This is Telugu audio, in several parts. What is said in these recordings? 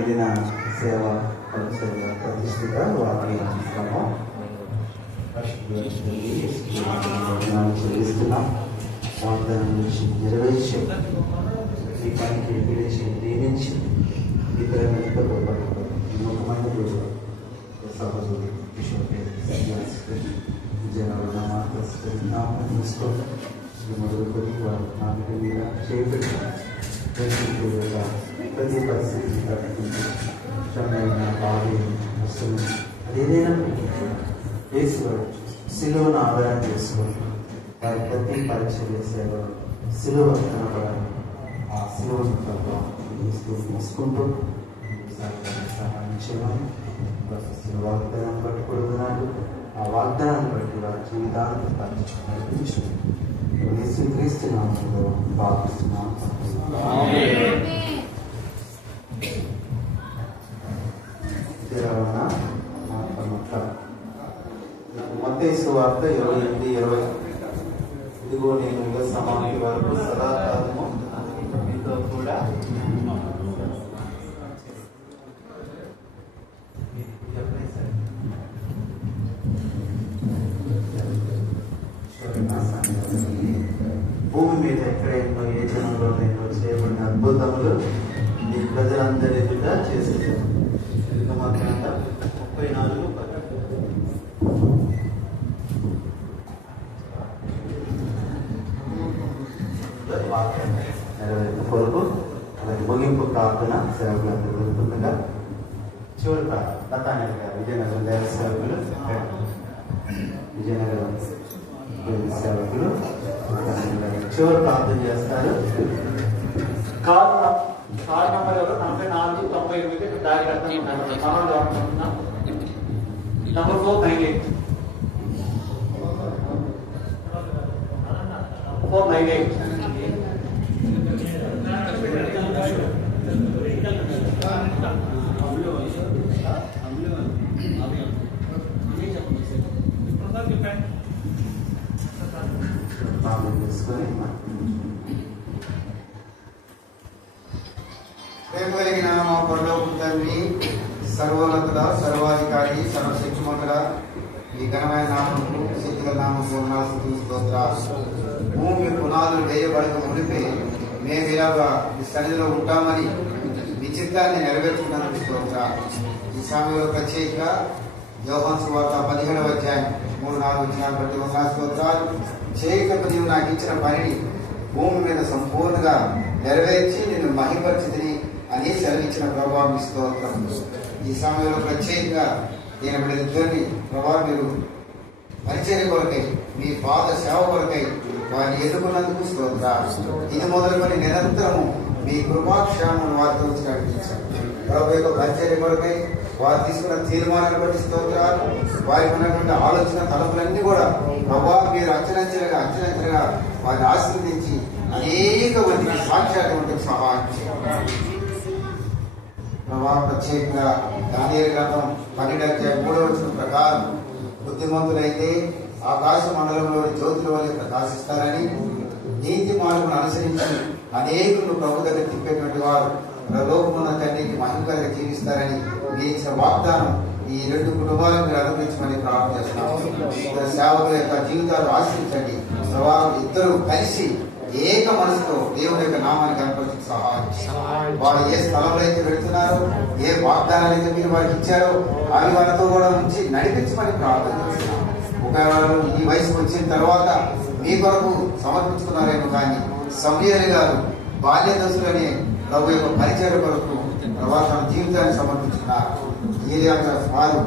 ఇది నా సేవ ప్రతిష్ఠిత వాక్యము చెల్లిస్తున్నాం. వాగ్దానం నుంచి నెరవేర్చి ఈ పనికి పిలిచి దీవించి ఇతరులతో నమ్మకమైన సహోదరు జనాలు మాత్రం తీసుకోండి. మొదలుకొని వారు నామిక మీద చేపెట్టారు. ప్రతి పరిస్థితి క్షమైన బావి వస్తుంది. అదేదైనా వేసుకోవాలి. సిలువను ఆధారం చేసుకొని వారి ప్రతి పరీక్ష సేవ సిలువ కనపడాలి. ఆ సిలువను తీసుకుంటూ సహాయం చేయమని వాగ్దానాన్ని బట్టి కొడుకున్నాడు. ఆ వాగ్దానాన్ని బట్టి వారి జీవితాన్ని నడిపించుకుంది. యేసుక్రీస్తు నామములో ప్రార్థిస్తున్నాము. మత్తయి సువార్త 28:20. ఇదిగో నేను యుగ సమాప్తి వరకు సదాకాలము మీతో కూడా భూమి మీద ఎక్కడైనా ఏ జనంలో నేను చేయబడిన అద్భుతములు ఈ ప్రజలందరి ఎదుట చేసేసాను. తెలుగు మాత్రం 34 కొరకు అలాగే ముగింపు ప్రార్థన సేవకులందరూ వెళ్తుండగా చివరి లతానగర్ గారు విజయనగరం దేవ సేవకులు చివరి ప్రార్థన చేస్తారు. కార్డు నంబర్ ఎవరు 44 98 దారి నంబర్ 498 ప్రేమ కలిగిన మా పరలోకపు తండ్రి, సర్వోన్నతుడ, సర్వాధికారి, సర్వశక్తిమంతుడ, ఈ ఘనమైన నామముకు శక్తిగల నామముకు వందనాలు స్తోత్రాలు. భూమి పునాదులు వేయబడక మునిపే మేము ఇలాగా ఈ సన్నిధిలో ఉంటామని మీ చిత్తాన్ని నెరవేర్చుకున్నందుకు స్తోత్రాలు. ఈ సమయంలో ప్రత్యేకంగా యోహాను సువార్త 17వ అధ్యాయం 3-4 వచనాలు బట్టి వందనాలు స్తోత్రాలు. చేయకపోతే నీవు నాకు ఇచ్చిన పనిని భూమి మీద సంపూర్ణంగా నెరవేర్చి నిన్ను మహిమపరిచితిని అని సెలవిచ్చిన ప్రభావం స్తోత్రం. ఈ సమయంలో ప్రత్యేకంగా నేను వీళ్ళిద్దరిని ప్రభావం మీరు పరిచర్య కొరకై, మీ పాద సేవ కొరకై వారిని ఎదుర్కొన్నందుకు స్తోత్రాలు. ఇది మొదలుకొని నిరంతరము మీ కృపాక్షేమం వారితో నడిపించారు. ప్రభు యొక్క పరిచర్య కొరకై వారు తీసుకున్న తీర్మానాన్ని బట్టి స్తోత్రాలు. వారికి ఉన్నటువంటి ఆలోచన తలపులన్నీ కూడా ప్రభావం మీరు అంచనంచలుగా వారిని ఆశీర్వదించి అనేక మందికి సాక్షాత్తులకు సహాయం చేయాలి. ప్రభావ ప్రత్యేకంగా దానియేలు గ్రంథం 12:3 వచనం ప్రకారం బుద్ధిమంతులైతే ఆకాశ మండలంలోని జ్యోతుల వల్ల ప్రకాశిస్తారని, నీతి మార్గమును అనుసరించి అనేకులను ప్రభు దగ్గర తిప్పేటువంటి వారు లోకమున్న తండ్రికి మహిమకరంగా జీవిస్తారని మీ ఇచ్చిన వాగ్దానం ఈ రెండు కుటుంబాలను మీరు అనుగ్రహించమని ప్రార్థన చేస్తున్నాం. సేవకుల యొక్క జీవితాలు ఆశ్రయించండి ప్రభా. ఇద్దరు కలిసి ఏక మనసుతో దేవుని యొక్క నామాన్ని కనపరచు సహాయం. వారు ఏ స్థలంలో అయితే పెడుతున్నారో, ఏ వాగ్దానాలు అయితే మీరు వారికి ఇచ్చారో అవి వాళ్ళతో కూడా ఉంచి నడిపించమని ప్రార్థన చేస్తున్నాం. ఒకవేళ ఈ వయసు వచ్చిన తర్వాత మీ కొరకు సమర్పించుకున్నారేమో కానీ సమూయేలు గారు బాల్య దశలోనే ప్రభు యొక్క పరిచయ కొరకు ప్రభావ తన జీవితాన్ని సమర్పించుకున్నారు. వారు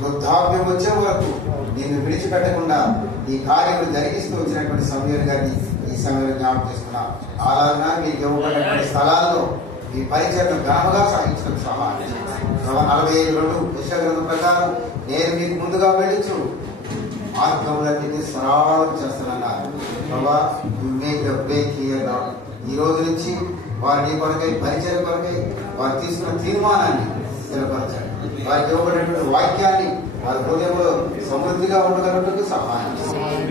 వృద్ధాప్యం వచ్చే వరకు నేను విడిచిపెట్టకుండా ఈ కార్యములు జరిగిస్తూ వచ్చినటువంటి సమూయేలు గారిని ఈ సమయంలో జ్ఞాపకం చేసుకున్నాం. అలాగే మీకు ఇవ్వబడినటువంటి స్థలాల్లో ఈ పరిచయను ఘనముగా సాగించడం సహాయం. 45:2 యెషయా ప్రకారం నేను మీకు ముందుగా వెళ్ళించు మార్గములన్నింటినీ సరళం చేస్తానన్నారు. ప్రభా, you make the way clear. ఈ రోజు నుంచి వారి కొరకై పరిచయ కొరకై వారు తీసుకున్న తీర్మానాన్ని స్థిరపరచండి. వారికి ఇవ్వబడినటువంటి వాక్యాన్ని వారి హృదయంలో సమృద్ధిగా ఉండగలటకు సహాయం.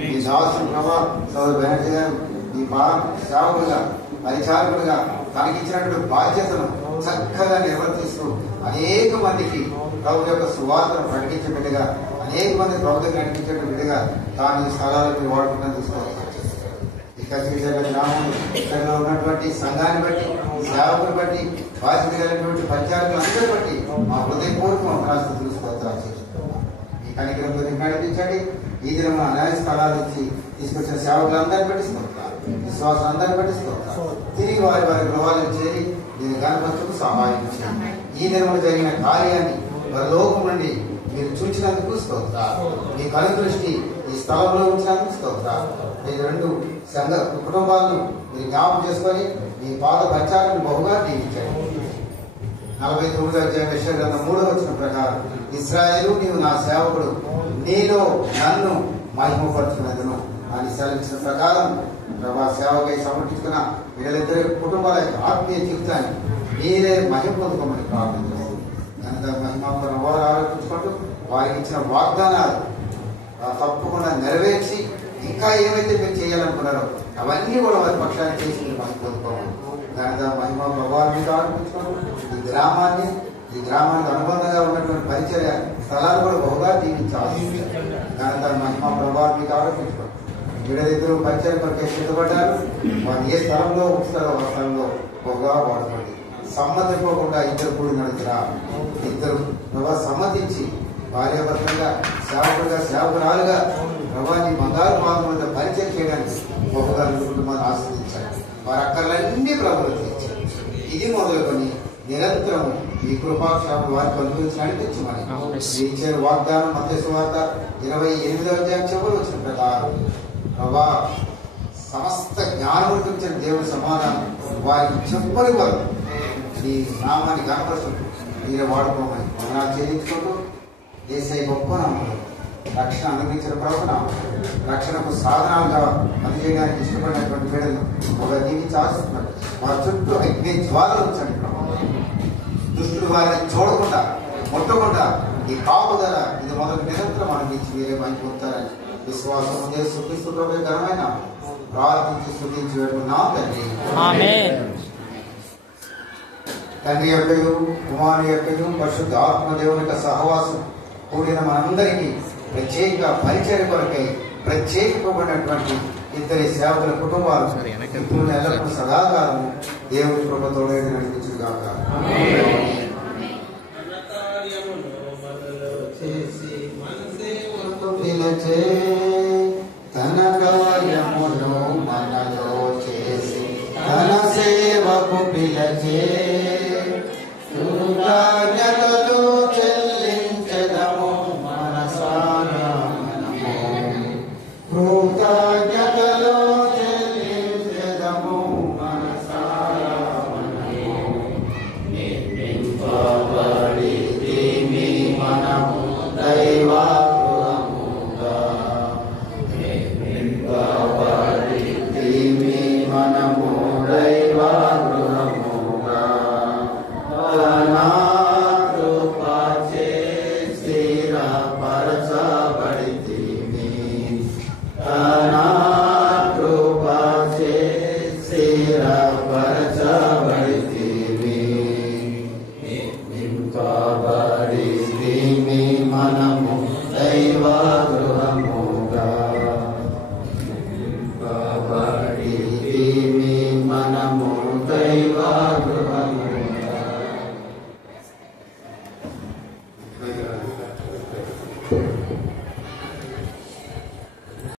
ఈ దాసు ప్రభా సోదరు బెనర్జీ గారు ఈ సేవకులుగా పరిచారకులుగా తనకిచ్చినటువంటి బాధ్యతను చక్కగా నిర్వర్తిస్తూ అనేక మందికి ప్రభు యొక్క సువార్తను ప్రకటించే బిడ్డగా, అనేక మంది ప్రభుత్వం నడిపించే బిడ్డగా తాను ఈ స్థలాలను వాడుకున్న తీసుకోవాలి. ఇక గ్రామంలో ఇక్కడ ఉన్నటువంటి సంఘాన్ని బట్టి, సేవకుని బట్టి, బాధ్యత కలిగినటువంటి పరిచారకులు అందరూ బట్టి మా హృదయపూర్వకం రాష్ట్ర స్తోత్రాలు చేస్తున్నాం. ఈ కార్యక్రమంలో నడిపించండి. ఈ దినం అనాయ స్థలాలు ఇచ్చి తీసుకొచ్చిన సేవకులందరినీ బట్టి స్తోత్రాలు, విశ్వాసాలందరినీ బట్టి స్తోత్రాలు. తిరిగి వారి వారి గృహాలను చేరి దీని గణపతులకు సహాయం చేయండి. ఈ దినంలో జరిగిన కార్యాన్ని లోకం నుండి మీరు చూచినందుకు స్తోత్రాలు. మీ కను దృష్టి ఈ స్థలంలో ఉంచినందుకు స్తోత్రాలు. ఈ రెండు సంఘ కుటుంబాలను మీరు జ్ఞాపకం చేసుకొని మీ పాద పరిచారాన్ని బహుగా దీవించండి. 49వ అధ్యాయం యెషయా గ్రంథం 3వ వచనం ప్రకారం ఇశ్రాయేలు నీవు నా సేవకుడు, నీలో నన్ను మహిమపరుచుకునేదను అని సెలవించిన ప్రకారం ప్రభా సేవకై సమర్పించుకున్న వీళ్ళిద్దరి కుటుంబాల యొక్క ఆత్మీయ జీవితాన్ని మీరే మహిమ పొందుకోమని ప్రార్థన చేస్తాం. కనుక మహిమ ఆలోచించుకుంటూ వారికి ఇచ్చిన వాగ్దానాలు తప్పకుండా నెరవేర్చి ఇంకా ఏమైతే మీరు చేయాలనుకున్నారో అవన్నీ కూడా వారి పక్షాన్ని చేసి మీరు మహిమ పొందుకోవాలి. కనుక మహిమ ప్రభావాన్ని మీకు ఆలోచించుకోండి. ఈ గ్రామానికి అనుబంధంగా ఉన్నటువంటి పరిచర్య స్థలాలు కూడా బహుగా దీవించాలి. కనుక మహిమ ప్రభావాన్ని మీకు ఆలోచించుకోండి. వీళ్ళిద్దరూ పరిచయం కొరకే సిద్ధపడ్డారు. వారు ఏ స్థలంలో ఉంచుతారో ఆ స్థలంలో బహుగా వాడుకోండి. సమ్మతిపోకుండా ఇద్దరు కూడి నడుచురా. ఇద్దరు ప్రభావ సమ్మతించి భార్యాభర్తగా, సేవకుడుగా, సేవకురాలుగా ప్రభాని బంగారు పాదం మీద పరిచయం చేయడానికి బహుగా కుటుంబాన్ని ఆస్వాదించాలి. వారి అక్కర్లన్నీ ప్రభుత్వం తీర్చాలి. ఇది మొదలుకొని నిరంతరం ఈ కృపాక్షేమం వారికి అనుభవించి నడిపించమని ఇచ్చే వాగ్దానం మత్తయి సువార్త 28వ అధ్యాయం చివరి వచ్చిన ప్రకారం ప్రభా సమస్త జ్ఞానం గురించిన దేవుని సమాధానం వారికి చెప్పని వారు ఈ నామాన్ని కనపరుచుకుంటూ మీరే వాడుకోమని వందనాలు చెల్లించుకుంటూ యేసయ్య గొప్ప నామములో రక్షణ అనుగ్రహించిన ప్రభు నామములో రక్షణకు సాధనాలుగా పనిచేయడానికి ఇష్టపడినటువంటి బిడ్డలను ఒక దీనికి ఆశిస్తున్నారు. వారి చుట్టూ అగ్ని జ్వాలలు ఉంచండి ప్రభు. దుష్టుడు వారిని చూడకుండా ముట్టకుండా ఈ కాపుదల ఇది మొదటి నిరంతరం అనుగ్రహించి మీరే మంచిపోతారని విశ్వాసం క్రీస్తు ప్రభు ఘనమైన ప్రార్థించి స్తుతించి వేడుకున్నాం తండ్రి. తండ్రి యొక్కయు కుమారుని యొక్కయు పరిశుద్ధ ఆత్మదేవుని యొక్క సహవాసం కూడిన మనందరికీ ప్రత్యేక పరిచయ కొరకై ప్రత్యేకమైనటువంటి ఇద్దరి సేవకుల కుటుంబాలు ఇప్పుడు ఎల్లప్పుడూ సదాకాలం దేవుని కృపతో నడిపించుగాక. తన కార్యమును మనలో చేసి తన సేవకు పిలచే కృతజ్ఞతలు చెల్లించదము మనసారా మనము. కృతజ్ఞతలు చెల్లించదము మనసారా మనము. నిర్మింపబడితిమి మనము దైవాగృహముగా. నిర్మింపబడితిమి మనము దైవాగృహముగా. పైకి రాదు.